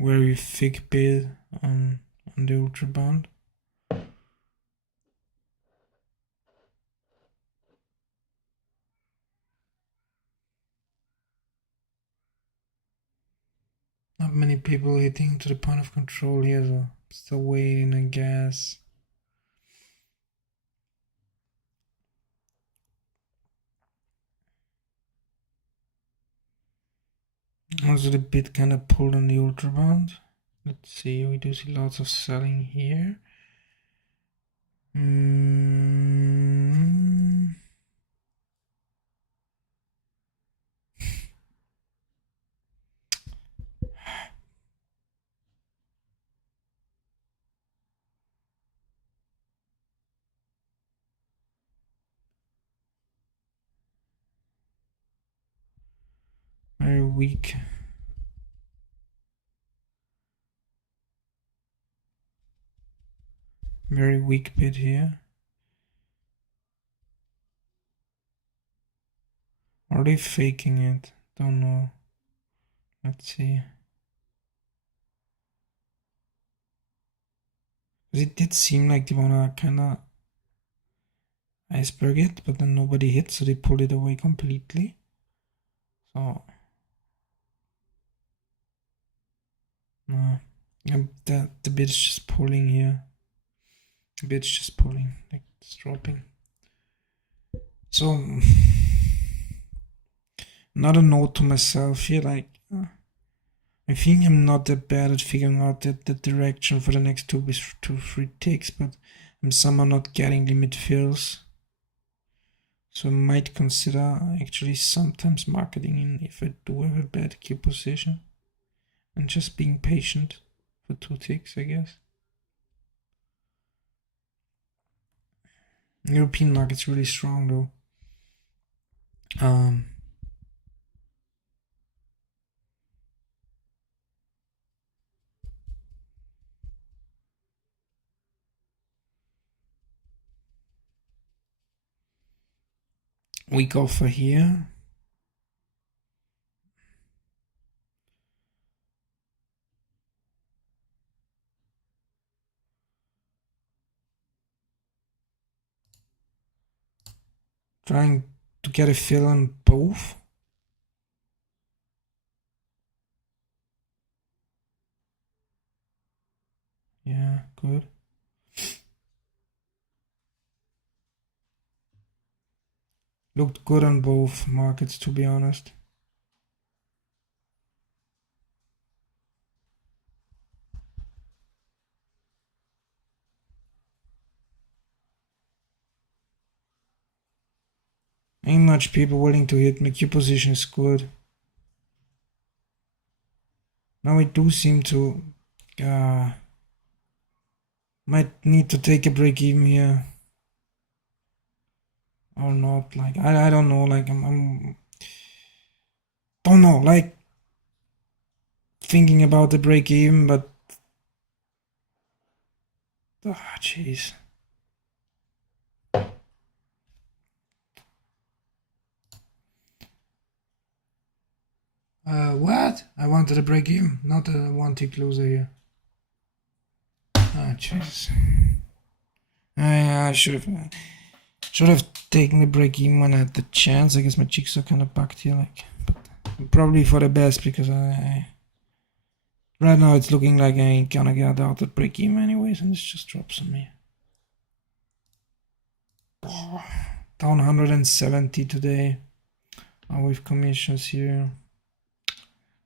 Very thick bid on the ultra bond. not many people hitting to the point of control here, so still waiting, I guess. Also the bid kind of pulled on the ultraband. Let's see, we do see lots of selling here. Very weak. Very weak bid here. Are they faking it? Don't know. Let's see. It did seem like they wanna kinda iceberg it, but then nobody hit, so they pulled it away completely. So no, the bid is just pulling here. The bid's just pulling, like it's dropping. So another note to myself here, like I think I'm not that bad at figuring out the direction for the next 2-3 ticks, but I'm somehow not getting limit fills. So I might consider actually sometimes marketing in if I do have a bad Q position and just being patient for 2 ticks, I guess. European market's really strong though. Weak offer here. Trying to get a fill on both. Yeah, good. Looked good on both markets, to be honest. Ain't much people willing to hit. My Q position is good. Now we do seem to might need to take a break even here or not. Like I don't know. Like I'm don't know. Like thinking about the break even, but jeez. What? I wanted a break even, not a 1 tick loser here. Ah, jeez. I should have taken the break even when I had the chance. I guess my cheeks are kind of bugged here, like, but probably for the best because right now it's looking like I ain't gonna get out at break even anyways, and this just drops on me. Down 170 today. With commissions here.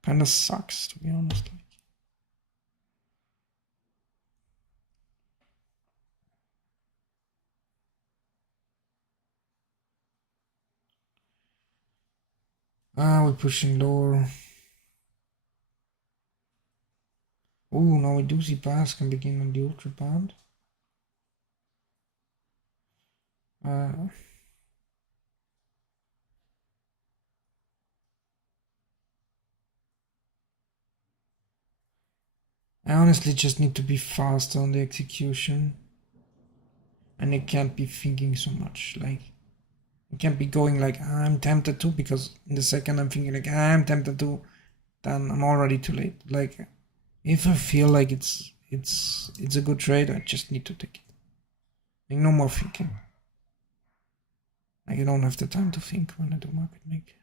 Kinda sucks, to be honest. We're pushing lower. Oh, now we do see pass can begin on the ultra band. I honestly just need to be faster on the execution. And I can't be thinking so much. Like, I can't be going like, I'm tempted to, because in the second I'm thinking like, I'm tempted to, then I'm already too late. Like, if I feel like it's a good trade, I just need to take it. Like, no more thinking. Like, I don't have the time to think when I do market make.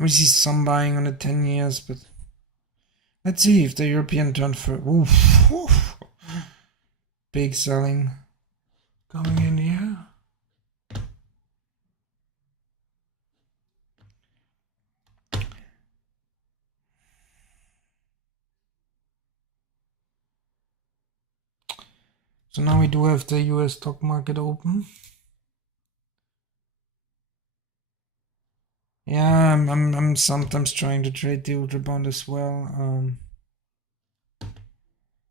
We see some buying on the 10 years, but let's see if the European turn for oof. Big selling coming in here. So now we do have the US stock market open. Yeah, I'm sometimes trying to trade the ultra bond as well,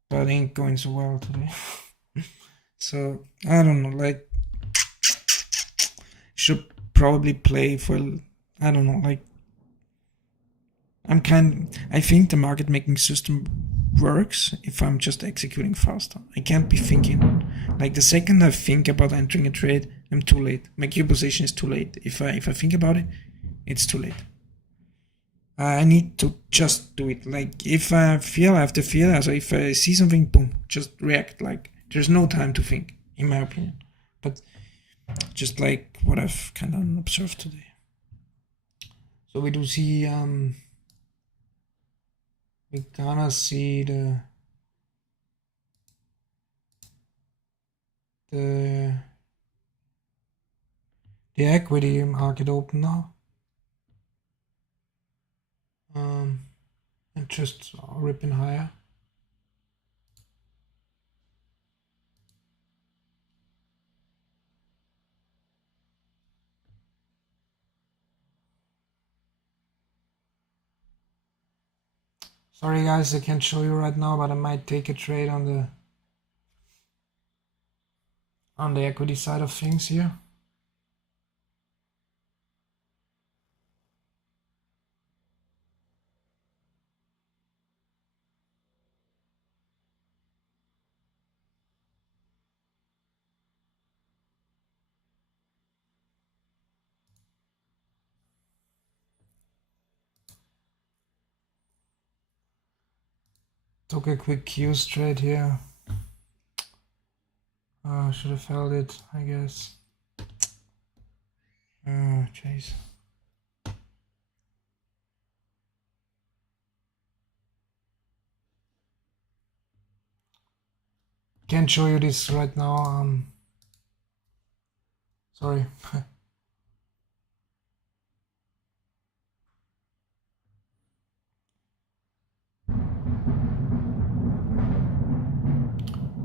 but it ain't going so well today. So I don't know, like should probably play for, I don't know, like I think the market making system works if I'm just executing faster. I can't be thinking. Like the second I think about entering a trade, I'm too late. My Q position is too late. If I think about it, it's too late. I need to just do it. Like if I feel I have to feel, so if I see something, boom, just react. Like there's no time to think, in my opinion. But just like what I've kind of observed today. So we do see we gonna see the equity market open now. And just ripping higher. Sorry guys, I can't show you right now, but I might take a trade on the equity side of things here. Took a quick Q trade here. Should have held it, I guess. Jeez. Can't show you this right now. Sorry.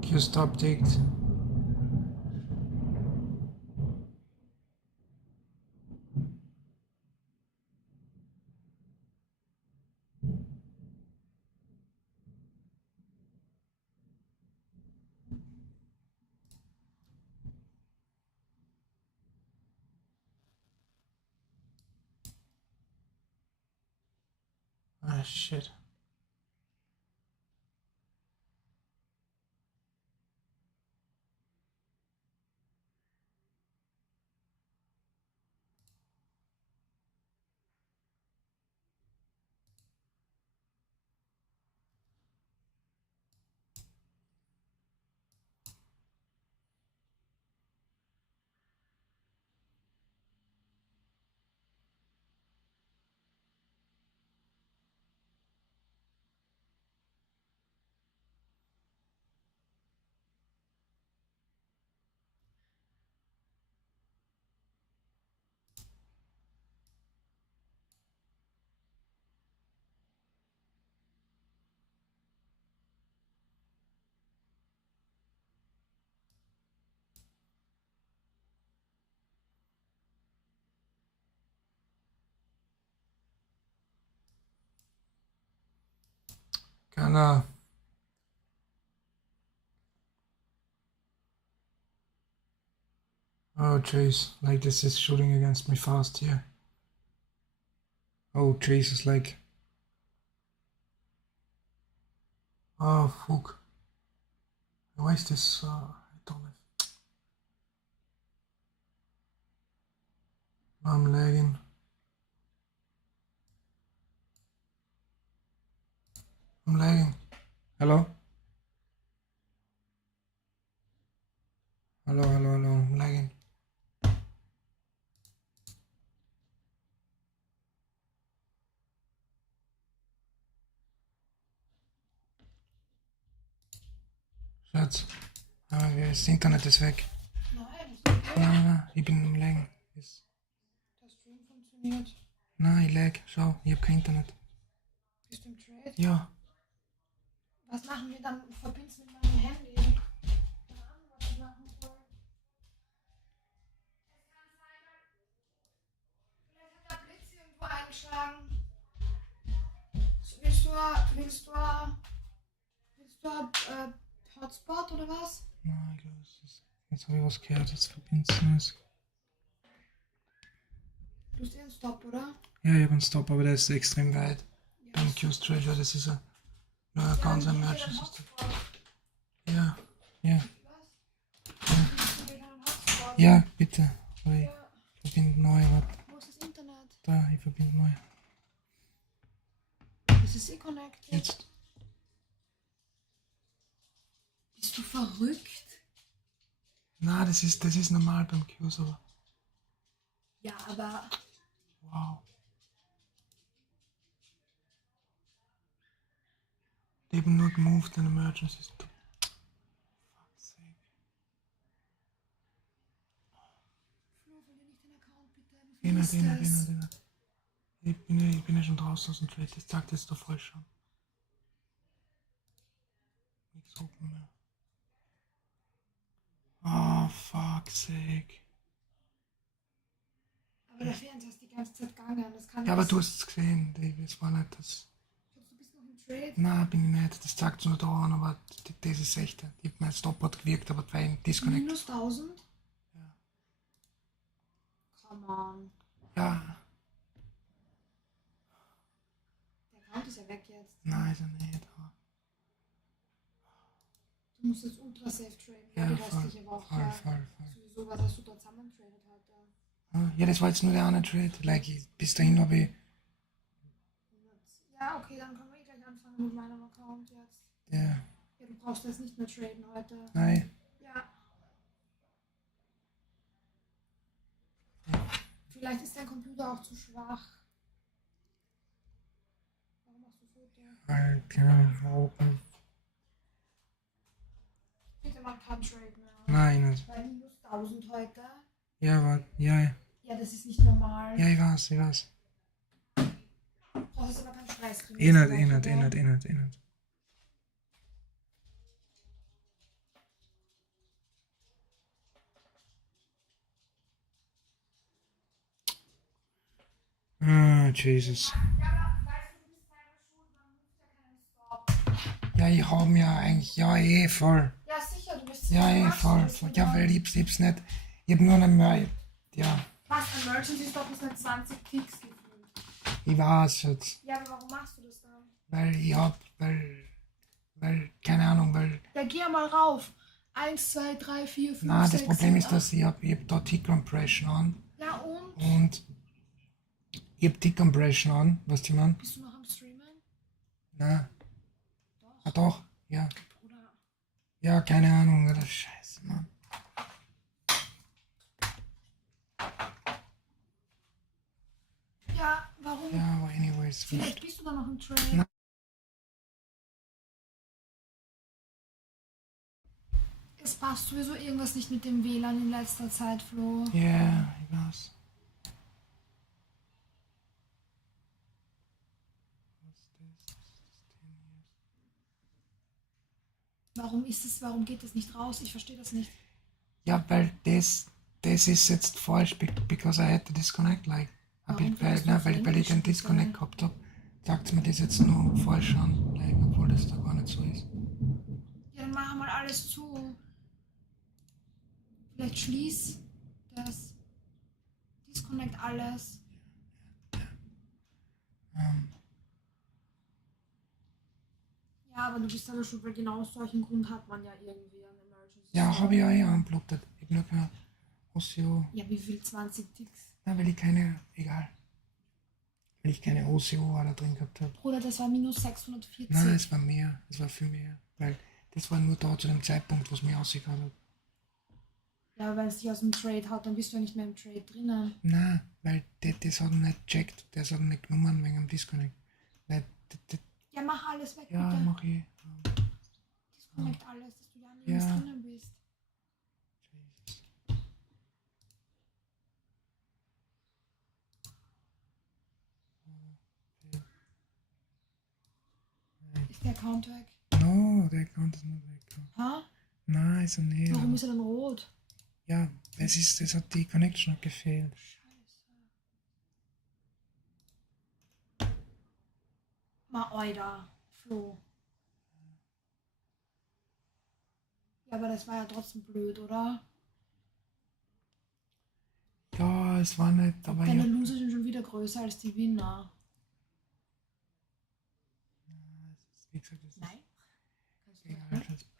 Q stop ticked. Ah, shit. Kinda. Oh jeez, like this is shooting against me fast here. Oh Jesus, like. Oh fuck. Why is this? I don't have. I'm lagging. I'm lagging. Hello? Hello, hello, hello. I'm lagging. Schatz. Aber das Internet ist weg. Nein, ist okay. Nein, ich bin am Laggen. Der Stream funktioniert. Nein, ich lag. Schau, ich hab kein Internet. Bist du im Trade? Ja. Was machen wir dann? Verbindest mit meinem Handy? Keine Ahnung, was ich machen soll. Vielleicht hat der Blitz irgendwo eingeschlagen. Willst du Hotspot oder was? Nein, ich glaube, jetzt habe ich was gehört. Jetzt verbindest du es. Du hast einen Stop, oder? Ja, ich habe einen Stop, aber der ist extrem weit. Ja, Beim Q-Stranger, das ist nur ein ganz Emergency. Ja, ja. Was? Ja, bitte. Aber ich Ja. verbinde neu. Warte. Wo ist das Internet? Da, ich verbinde neu. Das ist connected. Jetzt. Bist du verrückt? Na, das ist normal beim Q-Server. Ja, aber Wow. Eben nur gemoved in Emergencies. Fuck's sake. Flo, verlier nicht den Account, bitte. Wie viel ist das? Ich bin ja schon draußen aus dem Trade. Das sagt jetzt doch voll schon. Nichts open mehr. Oh, fuck's sake. Aber der Fernseher ist die ganze Zeit gegangen. Das kann Ja, aber nicht du hast es gesehen, David. Es war nicht das. Du bist noch im Trade. Nein, bin ich nicht. Das zeigt es nur da an, aber das ist echt. Ich hab mein Stopwort gewirkt, aber bei einem Disconnect. Minus 1000? Ja. Come on. Ja. Der Account ist ja weg jetzt. Nein, ist er nicht. Aber Du musst jetzt ultra safe traden. ja, Die voll, restliche Woche. voll. Sowieso, was hast du da zusammentradet heute? Ja, das war jetzt nur der eine Trade. Like, bis dahin habe ich. Ja, okay, dann können wir eh gleich anfangen mit meinem Account jetzt. Ja. Ja, du brauchst jetzt nicht mehr traden heute. Nein. Ja. Vielleicht ist dein Computer auch zu schwach. Warum machst du Foto? Keine Ahnung. Bitte mach kein Trade mehr. Nein, nicht. Bei minus 1000 heute. Ja, aber. Ja. Ja, das ist nicht normal. Ja, ich weiß. Brauchst aber keinen Stress kriegen. Nicht. Ah, Jesus. Ja, ich hab mir eigentlich. Ja, voll. Ja, sicher, du bist Ja, voll. Ja, weil ich lieb's nicht. Ich hab nur eine Mail. Ja, Was, Emergency Stop ist mit 20 Ticks gefühlt. ich weiß jetzt. Ja, aber warum machst du das dann? Weil, keine Ahnung, weil. Ja, geh mal rauf. 1, 2, 3, 4, 5, Na, 6, das Problem 7, ist, dass ich hab da Tick-Compression an. Ja, und? Und ich hab Tick-Compression an, weißt du, man? Bist du noch am Streamen? Na, Doch. ah doch, ja. Bruder. Ja, keine Ahnung, das ist scheiße, Mann. Ja, warum? Ja, aber anyways. Vielleicht bist du da noch im Trade. Na. Es passt sowieso irgendwas nicht mit dem WLAN in letzter Zeit, Flo. Ja, ich weiß. Warum geht das nicht raus? Ich verstehe das nicht. Ja, weil das ist jetzt falsch, because I had to disconnect, like. Warum Weil kannst du auf ich den Englisch Disconnect bitte? gehabt habe, sagt mir das jetzt nur falsch an, like, obwohl das da gar nicht so ist. Ja, dann mach mal alles zu. Vielleicht schließ das. Disconnect alles. Ja, aber du bist aber schuld, weil genau aus solchen Grund hat man ja irgendwie einen Emergency. Ja, habe ich ja eh unblockt. Ich habe nur keine OCO. Ja, wie viel? 20 Ticks? Na, weil ich keine, egal. Weil ich keine OCO da drin gehabt habe. Bruder, das war minus 640. Nein, es war mehr. Es war viel mehr. Weil das war nur da zu dem Zeitpunkt, wo es mir ausgegangen hat. Ja, weil es dich aus dem Trade haut, dann bist du ja nicht mehr im Trade drinnen. Nein, weil das hat er nicht gecheckt. Das hat er nicht genommen wegen dem Disconnect. Weil Ja, mach alles weg, ja, bitte. mach ich. Disconnect alles, dass du ja nirgends Ja. drinnen bist. Jesus. Ist der Account weg? No, der Account ist nicht weg. Ha? Nein, ist er nicht. Warum ist er dann rot? Ja, es hat die Connection noch gefehlt. Scheiße. Mal Alter, Flo. Ja, aber das war ja trotzdem blöd, oder? Ja, es war nicht, aber Deine ja. Loser sind schon wieder größer als die Winner. Wie gesagt, das Nein? Kannst ist du egal. nicht? Was ist jetzt?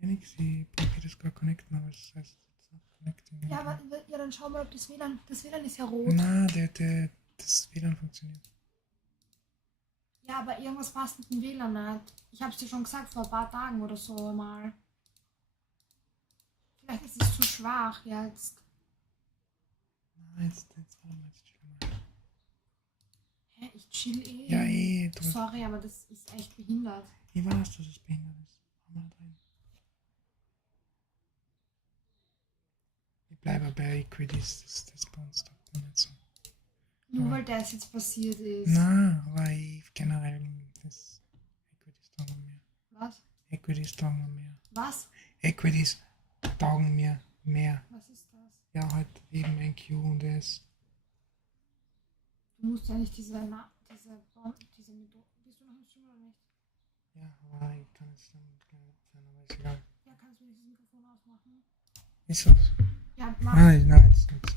Ja, nix, ich probiere das gerade connecten, aber es heißt jetzt not connecting. Ja, aber ja, dann schau mal, ob das WLAN ist ja rot. Na, das WLAN funktioniert. Ja, aber irgendwas passt mit dem WLAN nicht. Ich hab's dir schon gesagt vor ein paar Tagen oder so mal. Vielleicht ist es zu schwach jetzt. Nein, jetzt warte mal, jetzt chill mal. Hä, ich chill eh. Ja, du. Sorry, aber das ist echt behindert. Ich weiß, dass es behindert ist. Hau mal rein. Ich bleibe bei Equities, das bei uns taugt mir nicht so. Nur weil das jetzt passiert ist. Nein, aber ich generell das Equities taugen mir. Was? Equities taugen mir mehr. Was? Equities taugen mir mehr. Was ist das? Ja, halt eben NQ und S. Du musst ja nicht diese Methode. Bist du noch im Stream oder nicht? Ja, aber ich kann es dann gerne aufhören, aber ist egal. Ja, kannst du nicht das Mikrofon ausmachen? Ist was? Ja, mach. Nein, jetzt nichts.